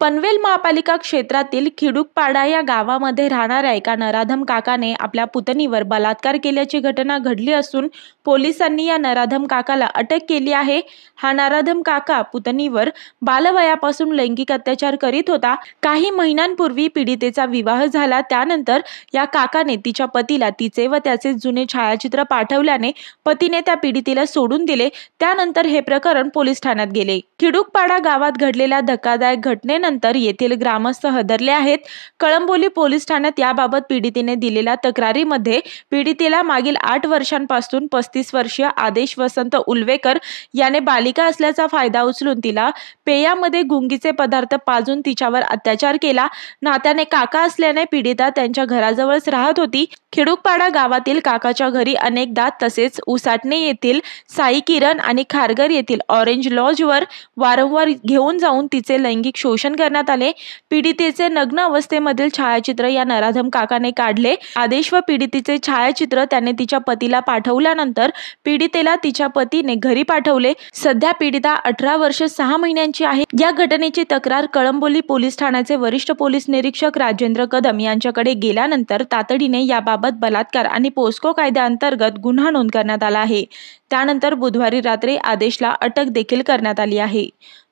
पनवेल महापालिका क्षेत्रातील खिडूकपाडा या गावामध्ये राहणाऱ्या एका नराधम काकाने आपल्या पुतणीवर बलात्कार केल्याची घटना घडली असून पोलिसांनी या नराधम काकाला अटक केली आहे। हा नराधम काका पुतणीवर बालवयापासून लैंगिक अत्याचार करीत होता। काही महिन्यांपूर्वी पीडितेचा विवाह झाला। त्यानंतर या काकाने तिच्या पतीला तिचे व त्याचे जुने छायाचित्र पाठवल्याने पतीने त्या पीडितेला सोडून दिले। त्यानंतर हे प्रकरण पोलीस ठाण्यात गेले। खिडूकपाडा गावात घडलेल्या धक्कादायक घटनेनंतर येथील ग्रामस्थ हादरले आहेत। कळंबोली पोलीस ठाण्यात याबाबत पीडितेने दिलेल्या तक्रारीमध्ये पीडितेला मागील 8 वर्षांपासून 35 वर्षीय आदेश वसंत उलवेकर याने बालिका असल्याचा फायदा उचलून तिला पेयामध्ये गुंगीचे पदार्थ पाजून तिच्यावर अत्याचार केला। नात्याने काका असल्याने पीडिता त्यांच्या घराजवळच राहत होती। खिडूकपाडा गावातील काकाच्या घरी अनेकदा तसेच उसाटणे येथील साई किरण आणि खारघर येथील ऑरेंज लॉजवर वारंवार घेऊन जाऊन तिचे लैंगिक शोषण करण्यात आले। पीडितेचे नग्न अवस्थेमधील छायाचित्र या नराधम काकाने काढले। आदेश व पीडितेचे छायाचित्र त्याने तिच्या पतीला पाठवल्यानंतर पीडितेला तिच्या पतीने घरी पाठवले। सध्या पीडिता 18 वर्ष 6 महिन्यांची आहे। या घटनेची तक्रार कळंबोली पोलीस ठाण्याचे वरिष्ठ पोलीस निरीक्षक राजेंद्र कदम यांच्याकडे गेल्यानंतर तातडीने याबाबत बलात्कार आणि पोस्को कायद्याअंतर्गत गुन्हा नोंद करण्यात आला आहे। त्यानंतर बुधवारी रात्री आदेशला अटक देखील करण्यात आली आहे।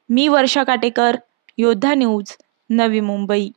मी वर्षा काटेकर, योद्धा न्यूज, नवी मुंबई।